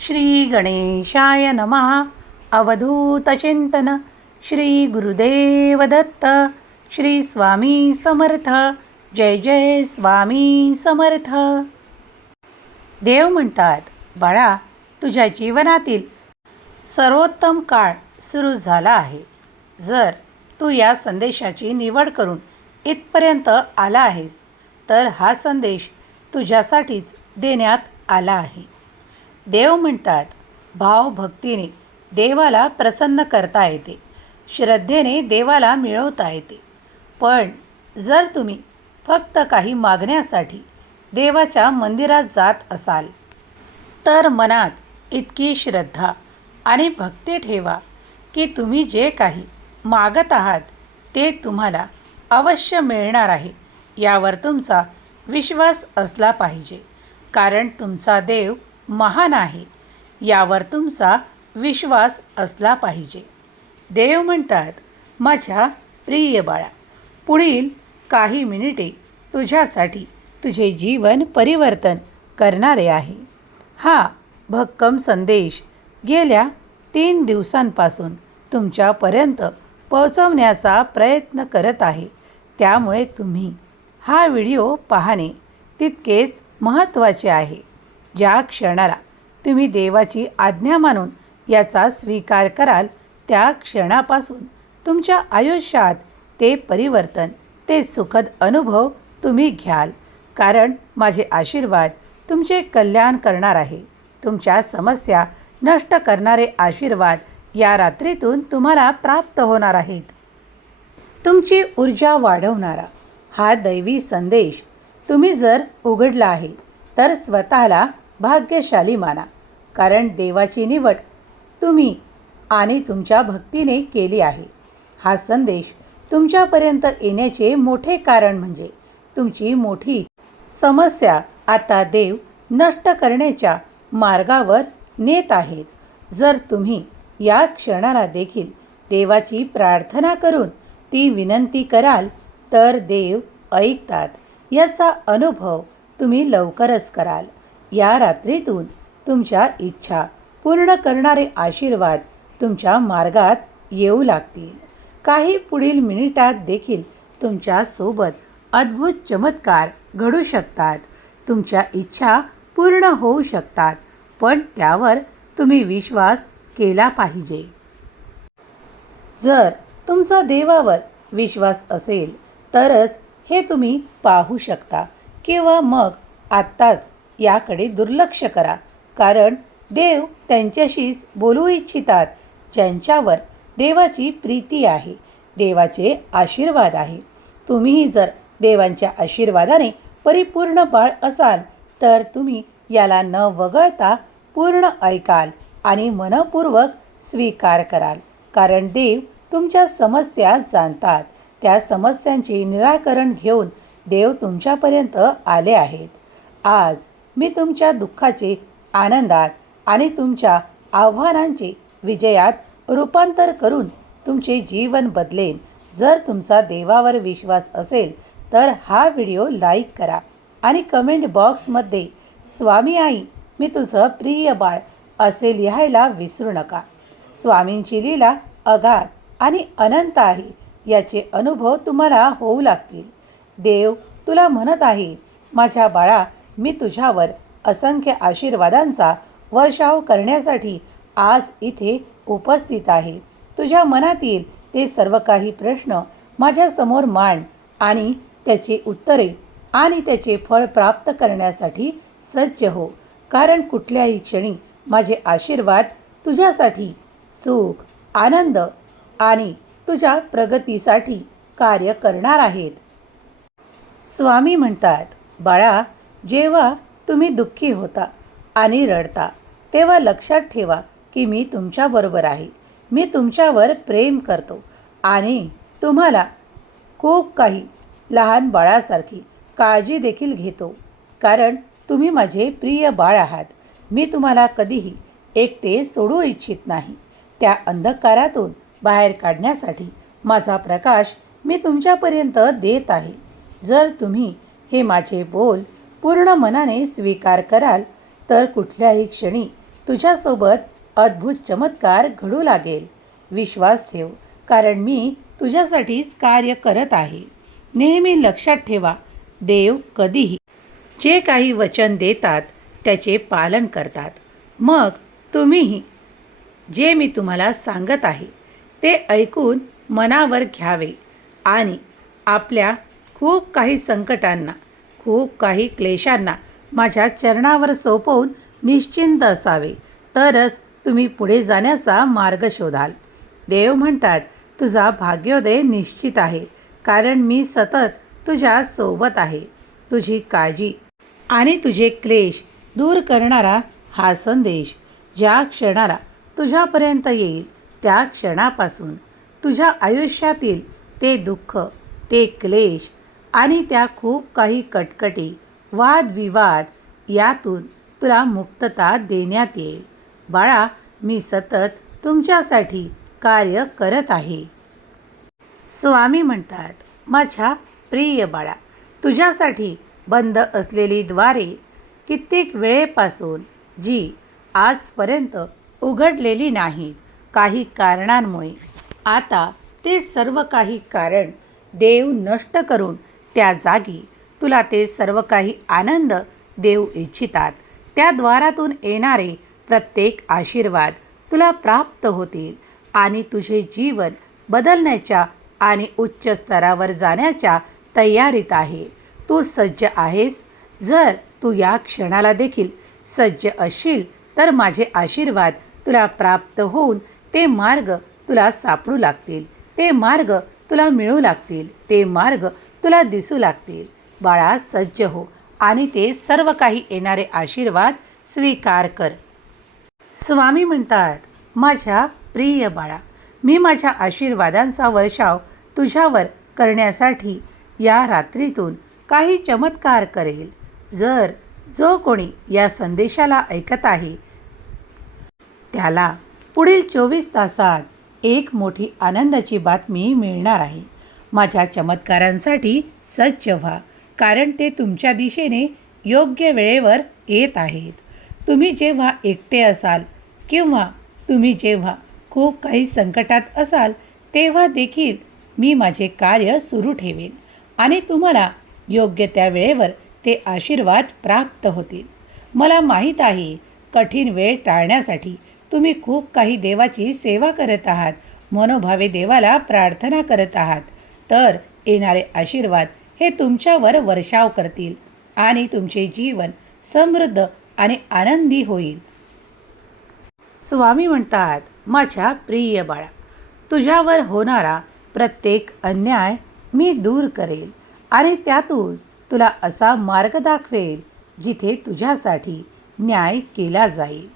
श्री गणेशाय नमः अवधूतचिंतन श्री गुरुदेव दत्त। श्री स्वामी समर्थ। जय जय स्वामी समर्थ। देव म्हणतात बाळा तुझ्या जीवनातील सर्वोत्तम काळ सुरू झाला आहे. जर तू या संदेशाची निवड करून इथपर्यंत आला आहेस तर हा संदेश तुझ्यासाठीच देण्यात आला आहे. देव म्हणतात भावभक्तीने देवाला प्रसन्न करता येते. श्रद्धेने देवाला मिळवता येते. पण जर तुम्ही फक्त काही मागण्यासाठी देवाच्या मंदिरात जात असाल तर मनात इतकी श्रद्धा आणि भक्ती ठेवा की तुम्ही जे काही मागत आहात ते तुम्हाला अवश्य मिळणार आहे. यावर तुमचा विश्वास असला पाहिजे. कारण तुमचा देव महान आहे. यावर तुमचा विश्वास असला पाहिजे. देव म्हणतात माझ्या प्रिय बाळा पुढील काही मिनिटे तुझ्यासाठी तुझे जीवन परिवर्तन करणारे आहे. हा भक्कम संदेश गेल्या तीन दिवसांपासून तुमच्यापर्यंत पोहोचवण्याचा प्रयत्न करत आहे. त्यामुळे तुम्ही हा व्हिडिओ पाहणे तितकेच महत्त्वाचे आहे. ज्या क्षणाला तुम्ही देवाची आज्ञा मानून याचा स्वीकार कराल त्या क्षणापासून तुमच्या आयुष्यात ते परिवर्तन ते सुखद अनुभव तुम्ही घ्याल. कारण माझे आशीर्वाद तुमचे कल्याण करणार आहे. तुमच्या समस्या नष्ट करणारे आशीर्वाद या रात्रीतून तुम्हाला प्राप्त होणार आहेत. तुमची ऊर्जा वाढवणारा हा दैवी संदेश तुम्ही जर उघडला आहे तर स्वतःला भाग्यशाली माना कारण देवाची निवड तुम्ही आणि तुमच्या भक्तीने केली आहे. हा संदेश तुमच्यापर्यंत येण्याचे मोठे कारण म्हणजे तुमची मोठी समस्या आता देव नष्ट करण्याच्या मार्गावर नेत आहेत. जर तुम्ही या क्षणाला देखील देवाची प्रार्थना करून ती विनंती कराल तर देव ऐकतात. याचा अनुभव तुम्ही लवकरच कराल. या रात्रीतून तुमच्या इच्छा पूर्ण करणारे आशीर्वाद तुमच्या मार्गात येऊ लागतील. काही पुढील मिनिटात देखील तुमच्यासोबत अद्भुत चमत्कार घडू शकतात. तुमच्या इच्छा पूर्ण होऊ शकतात पण त्यावर तुम्ही विश्वास केला पाहिजे. जर तुमचा देवावर विश्वास असेल तरच हे तुम्ही पाहू शकता किंवा मग आत्ताच याकडे दुर्लक्ष करा. कारण देव त्यांच्याशीच बोलू इच्छितात ज्यांच्यावर देवाची प्रीती आहे देवाचे आशीर्वाद आहे. तुम्हीही जर देवांच्या आशीर्वादाने परिपूर्ण बाळ असाल तर तुम्ही याला न वगळता पूर्ण ऐकाल आणि मनपूर्वक स्वीकार कराल. कारण देव तुमच्या समस्या जाणतात. त्या समस्यांचे निराकरण घेऊन देव तुमच्यापर्यंत आले आहेत. आज मी तुमच्या दुःखाचे आनंदात आणि तुमच्या आव्हानांचे विजयात रूपांतर करून तुमचे जीवन बदलेन. जर तुमचा देवावर विश्वास असेल तर हा व्हिडिओ लाईक करा आणि कमेंट बॉक्समध्ये स्वामी आई मी तुझं प्रिय बाळ असे लिहायला विसरू नका. स्वामींची लीला अगाध आणि अनंत आहे याचे अनुभव तुम्हाला होऊ लागतील. देव तुला म्हणत आहे माझ्या बाळा मी तुझ्यावर असंख्य आशीर्वादांचा वर्षाव करण्यासाठी आज इथे उपस्थित आहे. तुझ्या मनातील ते सर्व काही प्रश्न माझ्यासमोर मांड आणि त्याचे उत्तरे आणि त्याचे फळ प्राप्त करण्यासाठी सज्ज हो. कारण कुठल्याही क्षणी माझे आशीर्वाद तुझ्यासाठी सुख आनंद आणि तुझ्या प्रगतीसाठी कार्य करणार आहेत. स्वामी म्हणतात बाळा जेव्हा तुम्ही दुःखी होता आणि रडता तेव्हा लक्षात ठेवा की मी तुमच्याबरोबर आहे. मी तुमच्यावर प्रेम करतो आणि तुम्हाला खूप काही लहान बाळासारखी काळजी देखील घेतो. कारण तुम्ही माझे प्रिय बाळ आहात. मी तुम्हाला कधीही एकटे सोडू इच्छित नाही. त्या अंधकारातून बाहेर काढण्यासाठी माझा प्रकाश मी तुमच्यापर्यंत देत आहे. जर तुम्ही हे माझे बोल पूर्ण मनाने स्वीकार कराल तर कुठल्याही क्षणी तुझ्यासोबत अद्भुत चमत्कार घडू लागेल. विश्वास ठेव कारण मी तुझ्यासाठीच कार्य करत आहे. नेहमी लक्षात ठेवा देव कधीही जे काही वचन देतात त्याचे पालन करतात. मग तुम्हीही जे मी तुम्हाला सांगत आहे ते ऐकून मनावर घ्यावे आणि आपल्या खूप काही संकटांना खूप काही क्लेशांना माझ्या चरणावर सोपवून निश्चिंत असावे. तरच तुम्ही पुढे जाण्याचा मार्ग शोधाल. देव म्हणतात तुझा भाग्योदय निश्चित आहे कारण मी सतत तुझ्या सोबत आहे. तुझी काळजी आणि तुझे क्लेश दूर करणारा हा संदेश ज्या क्षणाला तुझ्यापर्यंत येईल त्या क्षणापासून तुझ्या आयुष्यातील ते दुःख ते क्लेश आणि त्या खूप काही कटकटी वादविवाद यातून तुला मुक्तता देण्यात येईल. बाळा मी सतत तुमच्यासाठी कार्य करत आहे. स्वामी म्हणतात माझ्या प्रिय बाळा तुझ्यासाठी बंद असलेली द्वारे कित्येक वेळेपासून जी आजपर्यंत उघडलेली नाहीत काही कारणांमुळे आता ते सर्व काही कारण देव नष्ट करून त्या जागी तुला ते सर्व काही आनंद देऊ इच्छितात. त्या द्वारातून येणारे प्रत्येक आशीर्वाद तुला प्राप्त होतील आणि तुझे जीवन बदलण्याच्या आणि उच्च स्तरावर जाण्याच्या तयारीत आहे. तू सज्ज आहेस. जर तू या क्षणाला देखील सज्ज असशील तर माझे आशीर्वाद तुला प्राप्त होऊन ते मार्ग तुला सापडू लागतील. ते मार्ग तुला मिळू लागतील. ते मार्ग तुला दिसू लागतील. बाळा सज्ज हो आणि ते सर्व काही येणारे आशीर्वाद स्वीकार कर. स्वामी म्हणतात माझ्या प्रिय बाळा मी माझ्या आशीर्वादांचा वर्षाव तुझ्यावर करण्यासाठी या रात्रीतून काही चमत्कार करेल. जर जो कोणी या संदेशाला ऐकत आहे त्याला पुढील चोवीस तासात एक मोठी आनंदाची बातमी मिळणार आहे. माझ्या चमत्कारांसाठी सज्ज व्हा कारण ते तुमच्या दिशेने योग्य वेळेवर येत आहेत. तुम्ही जेव्हा एकटे असाल किंवा तुम्ही जेव्हा खूप काही संकटात असाल तेव्हा देखील मी माझे कार्य सुरू ठेवेन आणि तुम्हाला योग्य त्या वेळेवर ते आशीर्वाद प्राप्त होतील. मला माहीत आहे कठीण वेळ टाळण्यासाठी तुम्ही खूप काही देवाची सेवा करत आहात मनोभावे देवाला प्रार्थना करत आहात तर येणारे आशीर्वाद हे तुमच्यावर वर्षाव करतील आणि तुमचे जीवन समृद्ध आणि आनंदी होईल. स्वामी म्हणतात माझ्या प्रिय बाळा तुझ्यावर होणारा प्रत्येक अन्याय मी दूर करेल आणि त्यातून तुला असा मार्ग दाखवेल जिथे तुझ्यासाठी न्याय केला जाईल.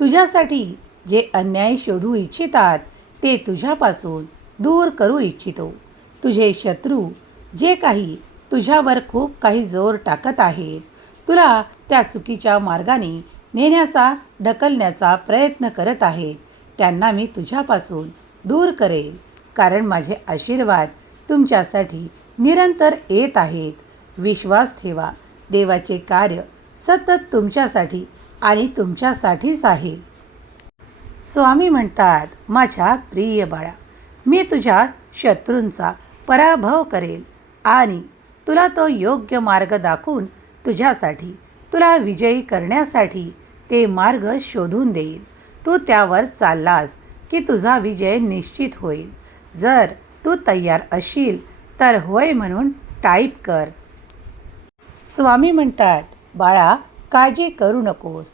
तुझ्यासाठी जे अन्याय शोधू इच्छितात ते तुझ्यापासून दूर करू इच्छितो. तुझे शत्रू जे काही तुझ्यावर खूप काही जोर टाकत आहेत तुला त्या चुकीच्या मार्गाने नेण्याचा ढकलण्याचा प्रयत्न करत आहेत त्यांना मी तुझ्यापासून दूर करेल. कारण माझे आशीर्वाद तुमच्यासाठी निरंतर येत आहेत. विश्वास ठेवा देवाचे कार्य सतत तुमच्यासाठी आणि तुमच्यासाठीच आहे. स्वामी म्हणतात माझ्या प्रिय बाळा मी तुझ्या शत्रूंचा पराभव करेल. आणि तुला तो योग्य मार्ग दाखवून तुझ्यासाठी तुला विजयी करण्यासाठी ते मार्ग शोधून देईल. तू त्यावर चाललास की तुझा विजय निश्चित होईल. जर तू तयार असशील तर होय म्हणून टाईप कर. स्वामी म्हणतात बाळा काळजी करू नकोस.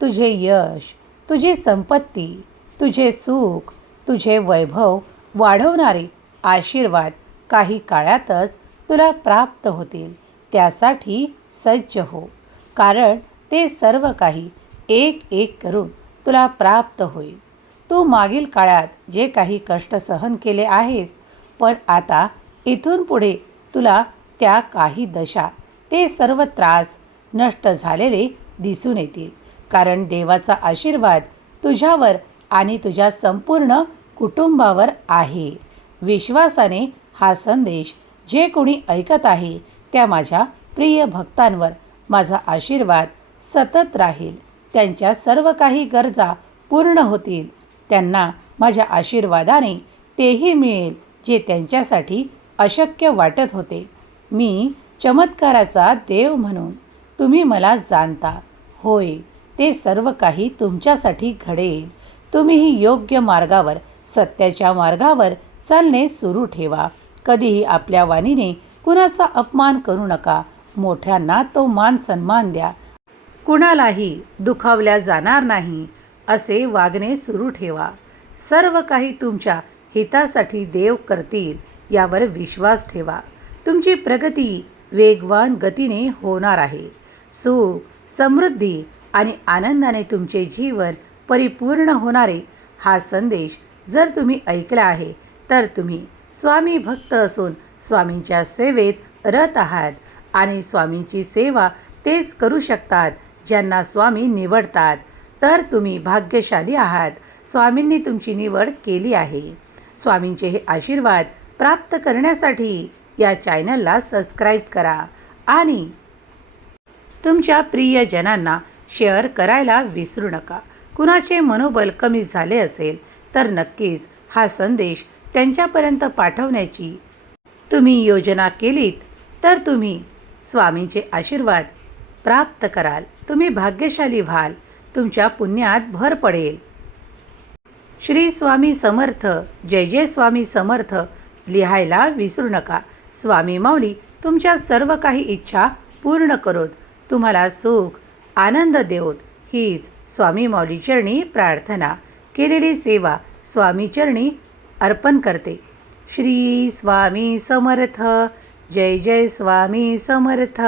तुझे यश तुझी संपत्ती तुझे सुख तुझे वैभव वाढवणारे आशीर्वाद काही काळातच तुला प्राप्त होतील. त्यासाठी सज्ज हो. कारण ते सर्व काही एक एक करून तुला प्राप्त होईल. तू मागील काळात जे काही कष्ट सहन केले आहेस पण आता इथून पुढे तुला त्या काही दशा ते सर्व त्रास नष्ट झालेले दिसून येतील. कारण देवाचा आशीर्वाद तुझ्यावर आणि तुझ्या संपूर्ण कुटुंबावर आहे. विश्वासाने हा संदेश जे कोणी ऐकत आहे त्या माझ्या प्रिय भक्तांवर माझा आशीर्वाद सतत राहील. त्यांच्या सर्व काही गरजा पूर्ण होतील. त्यांना माझ्या आशीर्वादाने तेही मिळेल जे त्यांच्यासाठी अशक्य वाटत होते. मी चमत्काराचा देव म्हणून तुम्ही मला जाणता. होय ते सर्व काही तुमच्यासाठी घडेल. तुम्हीही योग्य मार्गावर सत्याच्या मार्गावर चालणे सुरू ठेवा. कधीही आपल्या वाणीने कुणाचा अपमान करू नका. मोठ्यांना तो मान सन्मान द्या. कुणालाही दुखावल्या जाणार नाही असे वागणे सुरू ठेवा. सर्व काही तुमच्या हितासाठी देव करतील यावर विश्वास ठेवा. तुमची प्रगती वेगवान गतीने होणार आहे. सुख समृद्धी आणि आनंदाने तुमचे जीवन परिपूर्ण होणारे हा संदेश जर तुम्ही ऐकला आहे तर तुम्ही स्वामी भक्त असून स्वामींच्या सेवेत रत आहात आणि स्वामींची सेवा तेच करू शकतात ज्यांना स्वामी निवडतात. तर तुम्ही भाग्यशाली आहात. स्वामींनी तुमची निवड केली आहे. स्वामींचे हे आशीर्वाद प्राप्त करण्यासाठी या चॅनलला सबस्क्राईब करा आणि तुमच्या प्रियजनांना शेअर करायला विसरू नका. कुणाचे मनोबल कमी झाले असेल तर नक्कीच हा संदेश त्यांच्यापर्यंत पाठवण्याची तुम्ही योजना केलीत तर तुम्ही स्वामींचे आशीर्वाद प्राप्त कराल. तुम्ही भाग्यशाली व्हाल. तुमच्या पुण्यात भर पडेल. श्री स्वामी समर्थ जय जय स्वामी समर्थ लिहायला विसरू नका. स्वामी माऊली तुमच्या सर्व काही इच्छा पूर्ण करोत. तुम्हाला सुख आनंद देवत. हीच स्वामी माऊली चरणी प्रार्थना. केलेली सेवा स्वामी चरणी अर्पण करते. श्री स्वामी समर्थ. जय जय स्वामी समर्थ.